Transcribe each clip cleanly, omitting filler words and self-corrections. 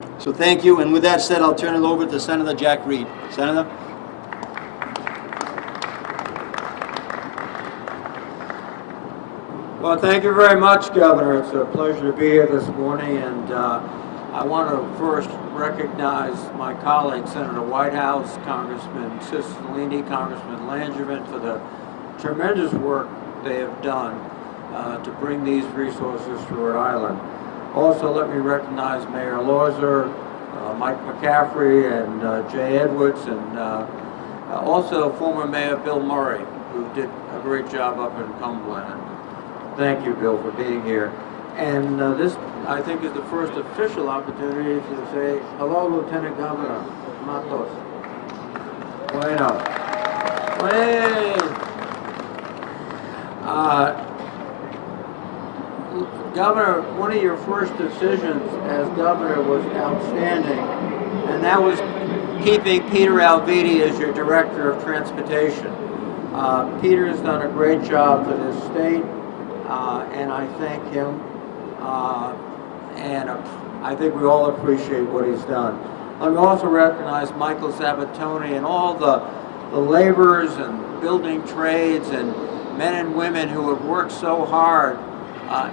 So thank you, and with that said, I'll turn it over to Senator Jack Reed. Senator? Well, thank you very much, Governor. It's a pleasure to be here this morning, and I want to first recognize my colleague, Senator Whitehouse, Congressman Cicilline, Congressman Langevin, for the tremendous work they have done to bring these resources to Rhode Island. Also, let me recognize Mayor Lorzer, Mike McCaffrey, and Jay Edwards, and also former Mayor Bill Murray, who did a great job up in Cumberland. Thank you, Bill, for being here. And this, I think, is the first official opportunity to say, hello, Lieutenant Governor. Matos. Bueno. Governor, one of your first decisions as governor was outstanding, and that was keeping Peter Alviti as your Director of Transportation. Peter has done a great job for this state, and I thank him, and I think we all appreciate what he's done. Let me also recognize Michael Sabatoni and all the laborers and building trades and men and women who have worked so hard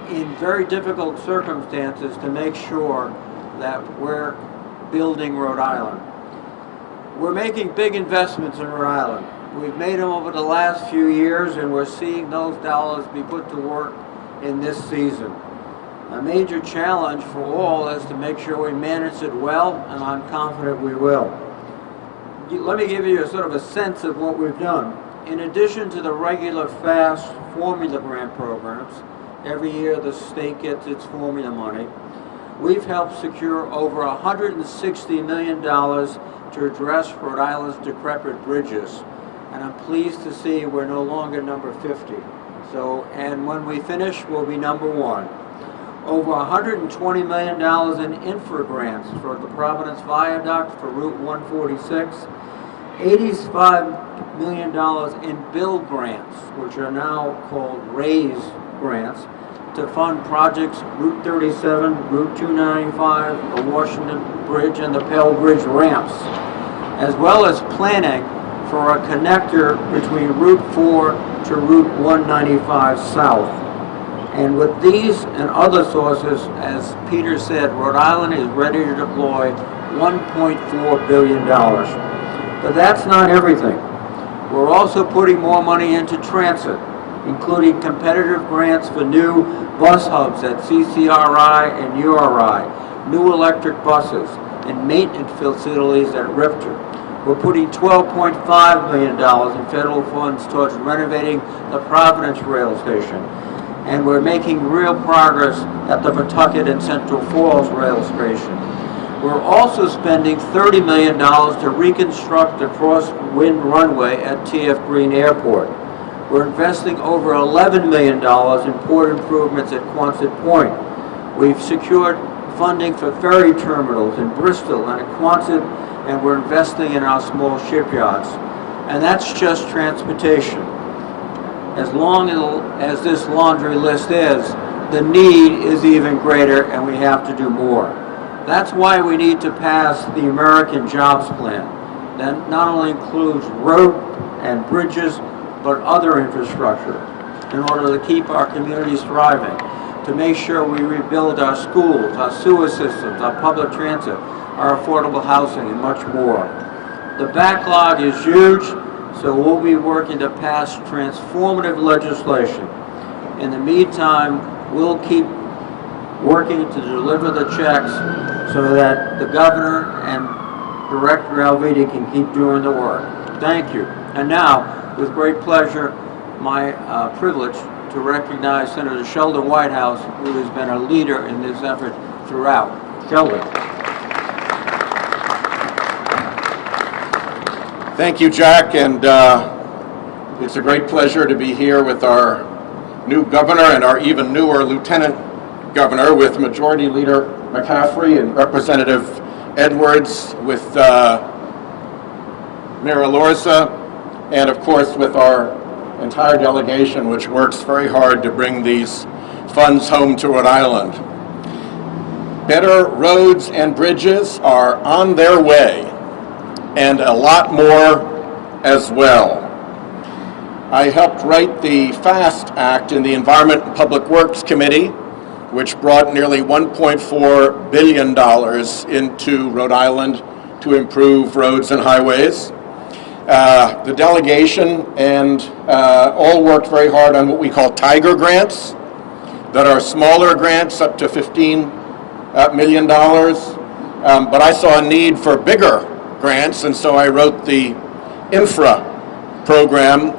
in very difficult circumstances to make sure that we're building Rhode Island. We're making big investments in Rhode Island. We've made them over the last few years, and we're seeing those dollars be put to work in this season. A major challenge for all is to make sure we manage it well, and I'm confident we will. Let me give you a sort of a sense of what we've done. In addition to the regular FAST formula grant programs, every year the state gets its formula money, we've helped secure over $160 million to address Rhode Island's decrepit bridges. And I'm pleased to see we're no longer number 50. So, and when we finish, we'll be number 1. Over $120 million in infra grants for the Providence Viaduct for Route 146, $85 million in build grants, which are now called RAISE grants, to fund projects Route 37, Route 295, the Washington Bridge, and the Pell Bridge ramps, as well as planning for a connector between Route 4 to Route 195 South. And with these and other sources, as Peter said, Rhode Island is ready to deploy $1.4 billion. But that's not everything. We're also putting more money into transit, including competitive grants for new bus hubs at CCRI and URI, new electric buses, and maintenance facilities at Ripter. We're putting $12.5 million in federal funds towards renovating the Providence rail station. And we're making real progress at the Pawtucket and Central Falls rail station. We're also spending $30 million to reconstruct the crosswind runway at TF Green Airport. We're investing over $11 million in port improvements at Quonset Point. We've secured funding for ferry terminals in Bristol and at Quonset, and we're investing in our small shipyards. And that's just transportation. As long as this laundry list is, the need is even greater, and we have to do more. That's why we need to pass the American Jobs Plan that not only includes road and bridges, but other infrastructure in order to keep our communities thriving, to make sure we rebuild our schools, our sewer systems, our public transit, our affordable housing, and much more. The backlog is huge, so we'll be working to pass transformative legislation. In the meantime, we'll keep working to deliver the checks so that the governor and Director Alviti can keep doing the work. Thank you. And now, with great pleasure, my privilege to recognize Senator Sheldon Whitehouse, who has been a leader in this effort throughout. Sheldon. Thank you, Jack, and it's a great pleasure to be here with our new governor and our even newer lieutenant governor, with Majority Leader McCaffrey and Representative Edwards, with Mayor Lorza, and of course with our entire delegation, which works very hard to bring these funds home to Rhode Island. Better roads and bridges are on their way, and a lot more as well. I helped write the FAST Act in the Environment and Public Works Committee, which brought nearly $1.4 billion into Rhode Island to improve roads and highways. The delegation and all worked very hard on what we call Tiger grants, that are smaller grants up to $15 million. But I saw a need for bigger grants, and so I wrote the infra program.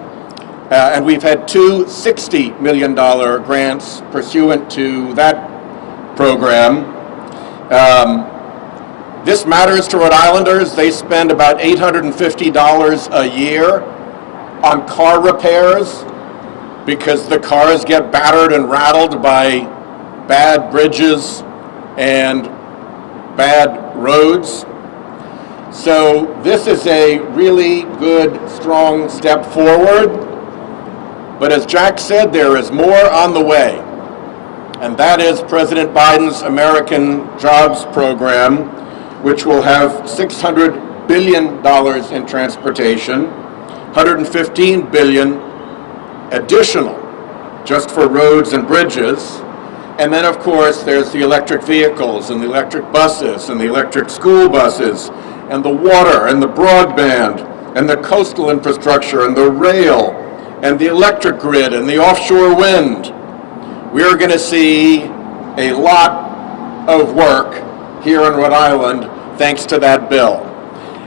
And we've had two $60 million grants pursuant to that program. This matters to Rhode Islanders. They spend about $850 a year on car repairs because the cars get battered and rattled by bad bridges and bad roads. So this is a really good, strong step forward. But as Jack said, there is more on the way. And that is President Biden's American Jobs Program, which will have $600 billion in transportation, $115 billion additional just for roads and bridges. And then, of course, there's the electric vehicles and the electric buses and the electric school buses and the water and the broadband and the coastal infrastructure and the rail and the electric grid and the offshore wind. We are going to see a lot of work here in Rhode Island thanks to that bill.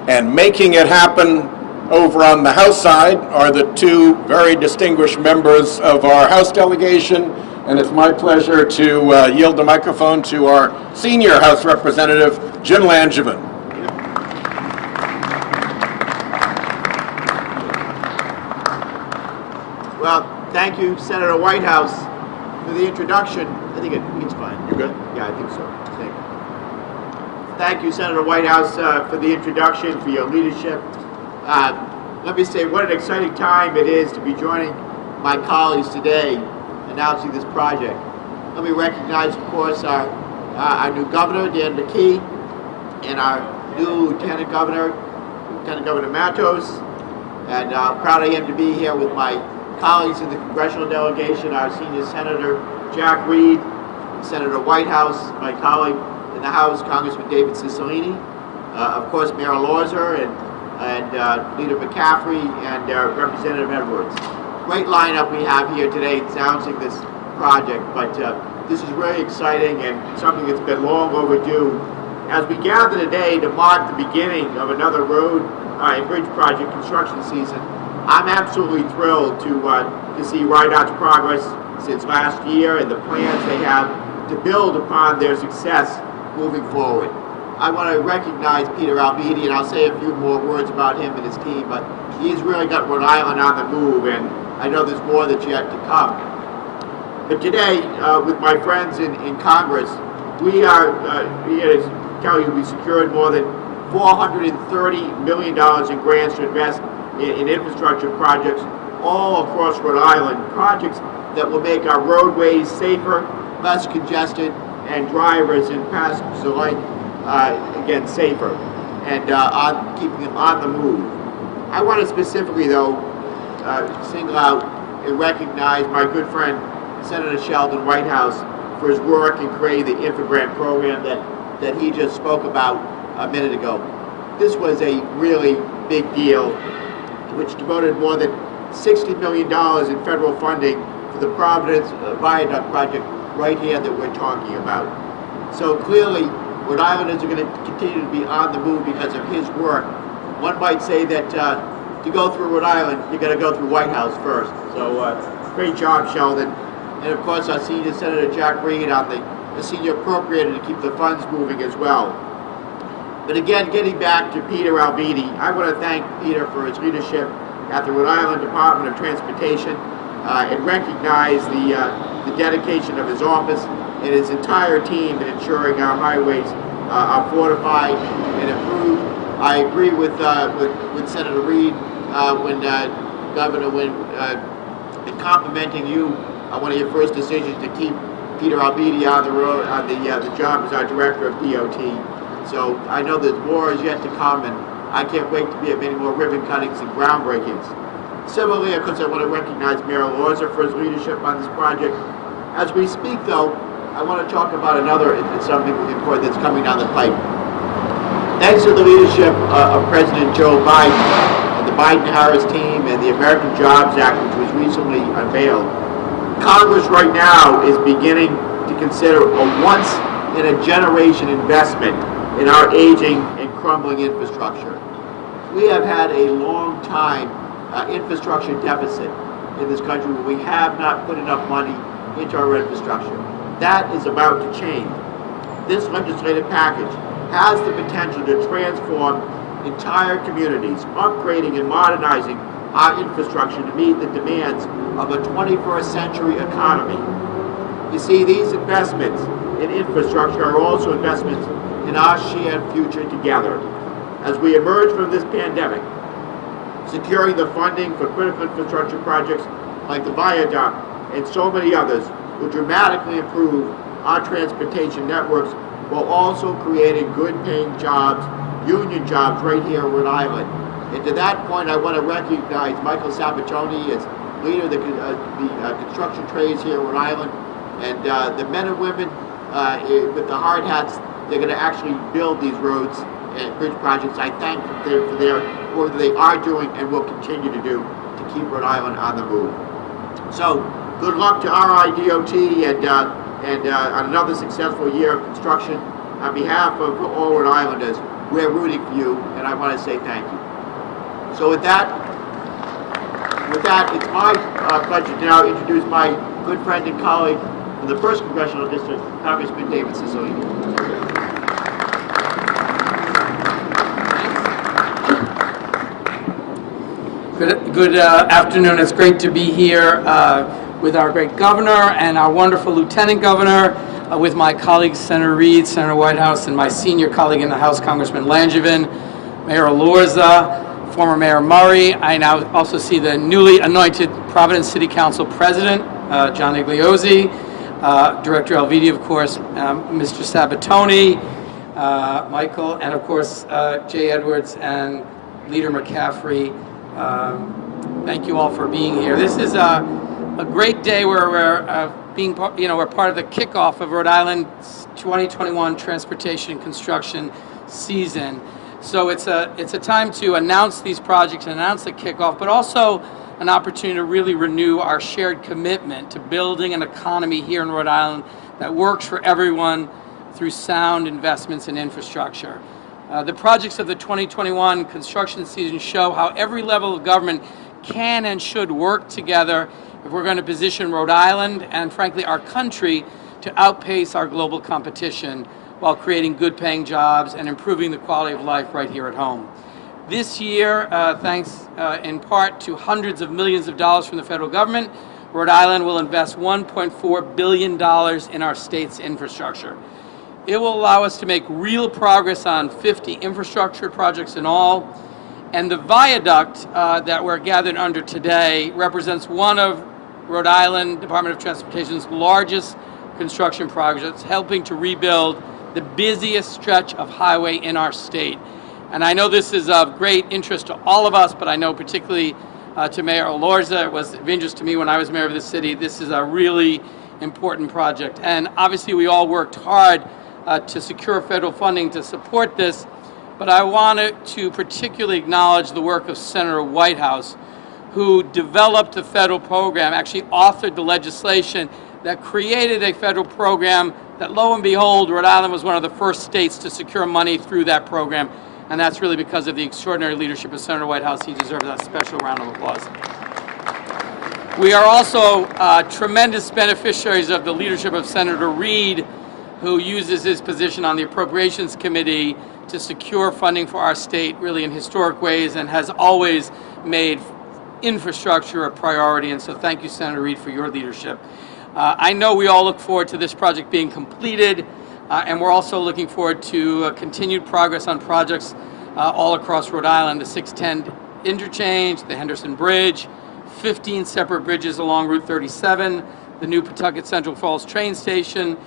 And making it happen over on the House side are the two very distinguished members of our House delegation, and it's my pleasure to yield the microphone to our senior House Representative, Jim Langevin. Well, thank you, Senator Whitehouse, for the introduction. I think it's fine. You good? Yeah, I think so. Thank you. Thank you, Senator Whitehouse, for the introduction, for your leadership. Let me say what an exciting time it is to be joining my colleagues today announcing this project. Let me recognize, of course, our new governor, Dan McKee, and our new Lieutenant Governor Matos. And I'm proud of him to be here with my colleagues in the congressional delegation, our senior Senator Jack Reed, Senator Whitehouse, my colleague in the House, Congressman David Cicilline, of course, Mayor Lorzer, and Leader McCaffrey, and Representative Edwards. Great lineup we have here today announcing this project, but this is really exciting and something that's been long overdue. As we gather today to mark the beginning of another road and bridge project construction season, I'm absolutely thrilled to see RIDOT's progress since last year and the plans they have to build upon their success moving forward. I want to recognize Peter Albini, and I'll say a few more words about him and his team, but he's really got Rhode Island on the move, and I know there's more that's yet to come. But today, with my friends in Congress, we are here to tell you we secured more than $430 million in grants to invest in infrastructure projects all across Rhode Island, projects that will make our roadways safer, less congested, and drivers and passengers alike, again, safer, and keeping them on the move. I want to specifically, though, single out and recognize my good friend, Senator Sheldon Whitehouse, for his work in creating the infra grant program that he just spoke about a minute ago. This was a really big deal, which devoted more than $60 million in federal funding for the Providence Viaduct project right here that we're talking about. So clearly, Rhode Islanders are going to continue to be on the move because of his work. One might say that to go through Rhode Island, you got to go through Whitehouse first. So great job, Sheldon. And of course, our senior Senator Jack Reed on the senior appropriator to keep the funds moving as well. But again, getting back to Peter Albini, I want to thank Peter for his leadership at the Rhode Island Department of Transportation and recognize the dedication of his office and his entire team in ensuring our highways are fortified and improved. I agree with Senator Reed Governor, when in complimenting you on one of your first decisions to keep Peter Albini on the job as our director of DOT. So I know that more is yet to come, and I can't wait to be at many more ribbon cuttings and groundbreakings. Similarly, of course, I want to recognize Mayor Lorza for his leadership on this project. As we speak, though, I want to talk about something important that's coming down the pipe. Thanks to the leadership of President Joe Biden and the Biden-Harris team and the American Jobs Act, which was recently unveiled, Congress right now is beginning to consider a once-in-a-generation investment in our aging and crumbling infrastructure. We have had a long time infrastructure deficit in this country where we have not put enough money into our infrastructure. That is about to change. This legislative package has the potential to transform entire communities, upgrading and modernizing our infrastructure to meet the demands of a 21st century economy. You see, these investments in infrastructure are also investments in our shared future together. As we emerge from this pandemic, securing the funding for critical infrastructure projects like the viaduct and so many others will dramatically improve our transportation networks while also creating good-paying jobs, union jobs right here in Rhode Island. And to that point, I want to recognize Michael Sabatoni as leader of the construction trades here in Rhode Island, and the men and women with the hard hats. They're going to actually build these roads and bridge projects. I thank them for their work that they are doing and will continue to do to keep Rhode Island on the move. So, good luck to RIDOT and on another successful year of construction. On behalf of all Rhode Islanders, we're rooting for you, and I want to say thank you. So with that, it's my pleasure to now introduce my good friend and colleague from the 1st Congressional District, Congressman David Cicilline. Good afternoon. It's great to be here with our great governor and our wonderful lieutenant governor, with my colleagues Senator Reid, Senator Whitehouse, and my senior colleague in the House, Congressman Langevin, Mayor Lorza, former Mayor Murray. I now also see the newly anointed Providence City Council President, John Igliozzi, Director Alvidi, of course, Mr. Sabatoni, Michael, and of course, Jay Edwards and Leader McCaffrey. Thank you all for being here. This is a great day where we're we're part of the kickoff of Rhode Island's 2021 transportation and construction season. So it's a time to announce these projects and announce the kickoff, but also an opportunity to really renew our shared commitment to building an economy here in Rhode Island that works for everyone through sound investments in infrastructure. The projects of the 2021 construction season show how every level of government can and should work together if we're going to position Rhode Island and, frankly, our country to outpace our global competition while creating good-paying jobs and improving the quality of life right here at home. This year, thanks in part to hundreds of millions of dollars from the federal government, Rhode Island will invest $1.4 billion in our state's infrastructure. It will allow us to make real progress on 50 infrastructure projects in all, and the viaduct that we're gathered under today represents one of Rhode Island Department of Transportation's largest construction projects, helping to rebuild the busiest stretch of highway in our state. And I know this is of great interest to all of us, but I know particularly to Mayor Lorza, it was of interest to me when I was mayor of the city. This is a really important project. And obviously we all worked hard to secure federal funding to support this, but I wanted to particularly acknowledge the work of Senator Whitehouse, who developed the federal program, actually authored the legislation that created a federal program that, lo and behold, Rhode Island was one of the first states to secure money through that program, and that's really because of the extraordinary leadership of Senator Whitehouse. He deserves a special round of applause. We are also tremendous beneficiaries of the leadership of Senator Reid, who uses his position on the Appropriations Committee to secure funding for our state really in historic ways and has always made infrastructure a priority. And so thank you, Senator Reid, for your leadership. I know we all look forward to this project being completed, and we're also looking forward to continued progress on projects all across Rhode Island, the 610 interchange, the Henderson Bridge, 15 separate bridges along Route 37, the new Pawtucket Central Falls train station,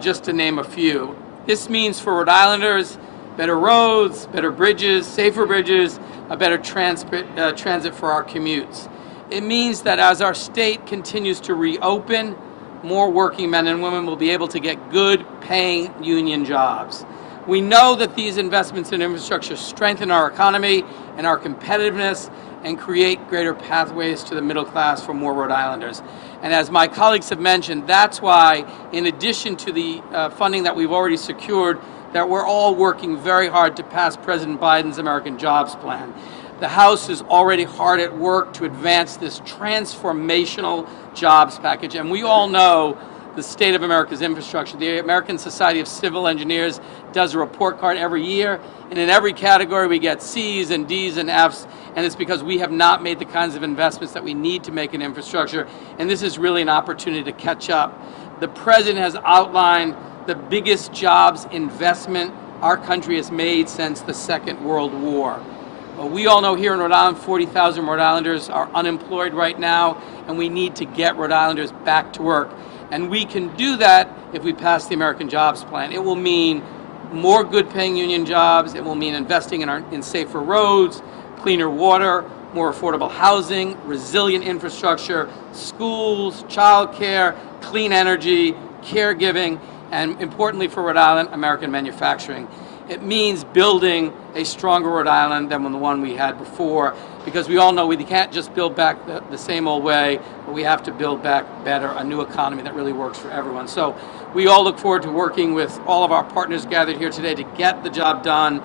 just to name a few. This means for Rhode Islanders, better roads, better bridges, safer bridges, a better transit for our commutes. It means that as our state continues to reopen, more working men and women will be able to get good paying union jobs. We know that these investments in infrastructure strengthen our economy and our competitiveness and create greater pathways to the middle class for more Rhode Islanders. And as my colleagues have mentioned, that's why, in addition to the funding that we've already secured, that we're all working very hard to pass President Biden's American Jobs Plan. The House is already hard at work to advance this transformational jobs package, and we all know the state of America's infrastructure. The American Society of Civil Engineers does a report card every year, and in every category we get C's and D's and F's, and it's because we have not made the kinds of investments that we need to make in infrastructure, and this is really an opportunity to catch up. The President has outlined the biggest jobs investment our country has made since the Second World War. We all know here in Rhode Island, 40,000 Rhode Islanders are unemployed right now, and we need to get Rhode Islanders back to work. And we can do that if we pass the American Jobs Plan. It will mean more good-paying union jobs. It will mean investing in safer roads, cleaner water, more affordable housing, resilient infrastructure, schools, childcare, clean energy, caregiving, and importantly for Rhode Island, American manufacturing. It means building a stronger Rhode Island than the one we had before, because we all know we can't just build back the same old way, but we have to build back better, a new economy that really works for everyone. So we all look forward to working with all of our partners gathered here today to get the job done.